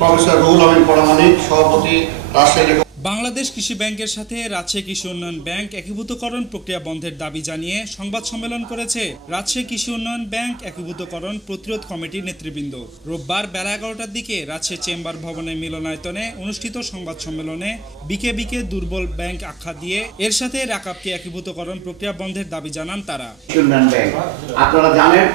Professor Ruhul Amin Paramanik, সভাপতি, রাজশাহী। বাংলাদেশ কৃষি ব্যাংকের সাথে রাজশাহী কৃষি উন্নয়ন ব্যাংক একীভূতকরণ প্রক্রিয়া বন্ধের দাবি জানিয়ে সংবাদ সম্মেলন করেছে রাজশাহী কৃষি উন্নয়ন ব্যাংক একীভূতকরণ প্রতিরোধ কমিটির নেতৃবৃন্দ। রোববার বেলা 11টার দিকে রাজশাহী চেম্বার ভবনের মিলনায়তনে অনুষ্ঠিত সংবাদ সম্মেলনে বিকে দুর্বল ব্যাংক আখ্যা দিয়ে এর সাথে রাকাবকে একীভূতকরণ প্রক্রিয়া বন্ধের দাবি জানান তারা। আপনারা জানেন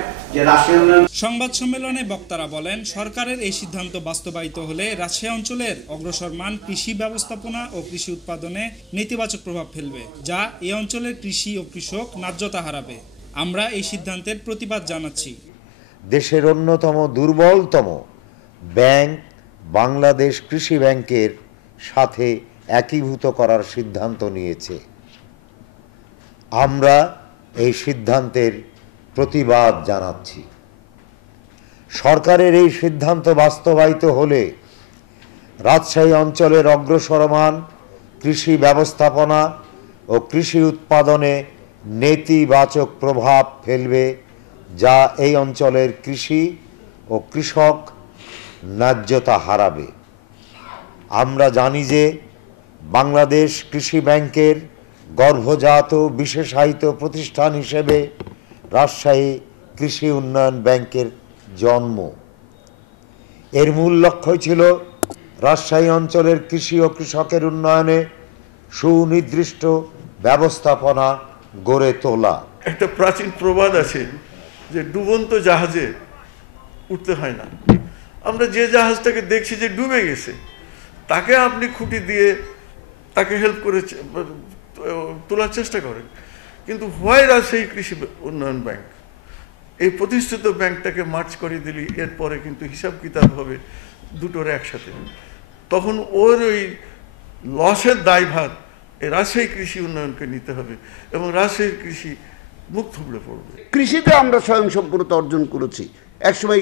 সংবাদ সম্মেলনে বক্তারা বলেন, সরকারের এই সিদ্ধান্ত বাস্তবায়িত হলে রাজশাহী অঞ্চলের অগ্রসরমান কৃষি ব্যবস্থাপনা ও কৃষি উৎপাদনে নেতিবাচক প্রভাব ফেলবে, যা এই অঞ্চলের কৃষি ও কৃষক ন্যায্যতা হারাবে। আমরা এই সিদ্ধান্তের প্রতিবাদ জানাচ্ছি। দেশের অন্যতম দুর্বলতম ব্যাংক বাংলাদেশ কৃষি ব্যাংকের সাথে একীভূত করার সিদ্ধান্ত নিয়েছে। আমরা এই সিদ্ধান্তের প্রতিবাদ জানাচ্ছি। সরকারের এই সিদ্ধান্ত বাস্তবায়িত হলে রাজশাহী অঞ্চলের অগ্রসরমান কৃষি ব্যবস্থাপনা ও কৃষি উৎপাদনে নেতিবাচক প্রভাব ফেলবে, যা এই অঞ্চলের কৃষি ও কৃষক ন্যায্যতা হারাবে। আমরা জানি যে বাংলাদেশ কৃষি ব্যাংকের গর্ভজাত বিশেষায়িত প্রতিষ্ঠান হিসেবে রাজশাহী কৃষি উন্নয়ন ব্যাংকের জন্ম। এর মূল লক্ষ্য ছিল রাজশাহী অঞ্চলের কৃষি ও কৃষকের উন্নয়নে সুনির্দিষ্ট ব্যবস্থাপনা গড়ে তোলা। একটা প্রাচীন প্রবাদ আছে যে ডুবন্ত জাহাজে উঠতে হয় না। আমরা যে জাহাজটাকে দেখছি যে ডুবে গেছে, তাকে আপনি খুঁটি দিয়ে তাকে হেল্প করে তোলার চেষ্টা করেন, কিন্তু হোয়াই রাজশাহী কৃষি উন্নয়ন ব্যাংক এই প্রতিষ্ঠিত ব্যাংকটাকে মার্চ করে দিলি, এরপরে কিন্তু হিসাব কিতাব হবে দুটোর একসাথে। তখন ওর ওই লসের দায়ভার এই রাজশাহী কৃষি উন্নয়নকে নিতে হবে এবং রাজশাহীর কৃষি মুখ থুবড়ে পড়বে। কৃষিতে আমরা স্বয়ংসম্পূর্ণতা অর্জন করেছি। একসময়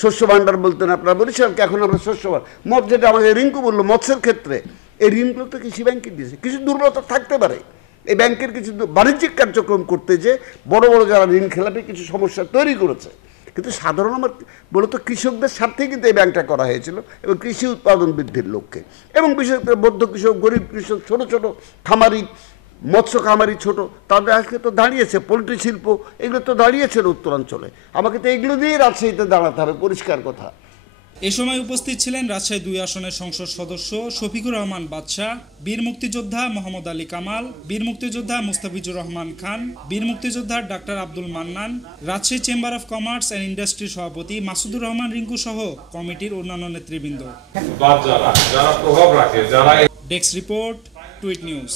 শস্য ভাণ্ডার বলতেন আপনারা বলেছেন, এখন আমরা শস্য মৎস্য, যেটা আমাদের রিঙ্কু বললো মৎস্যের ক্ষেত্রে, এই ঋণগুলো তো কৃষি ব্যাংকে দিয়েছে। কিছু দুর্বলতা থাকতে পারে এই ব্যাংকের, কিছু বাণিজ্যিক কার্যক্রম করতে যে বড় বড় যারা ঋণ খেলাপি কিছু সমস্যা তৈরি করেছে, কিন্তু সাধারণ আমার মূলত কৃষকদের স্বার্থেই কিন্তু এই ব্যাংকটা করা হয়েছিল এবং কৃষি উৎপাদন বৃদ্ধির লক্ষ্যে, এবং বিশেষ করে মধ্য কৃষক, গরিব কৃষক, ছোট ছোট খামারি, মৎস্য খামারি ছোট, তাদের আজকে তো দাঁড়িয়েছে পোলট্রি শিল্প, এগুলো তো দাঁড়িয়েছে উত্তরাঞ্চলে। আমাকে তো এগুলো দিয়ে রাজশাহীতে দাঁড়াতে হবে, পরিষ্কার কথা। এ সময় উপস্থিত ছিলেন রাজশাহী 2 আসনের সংসদ সদস্য শফিকুর রহমান বাদশাহ, বীর মুক্তিযোদ্ধা মোহাম্মদ আলী কামাল, বীর মুক্তিযোদ্ধা মুস্তাফিজুর রহমান খান, বীর মুক্তিযোদ্ধা doctor Abdul Mannan, Rajshahi chamber of commerce and ইন্ডাস্ট্রির সভাপতি মাসুদুর রহমান রিঙ্কু সহ কমিটির অন্যান্য নেতৃবৃন্দ। Desk report, tweet news.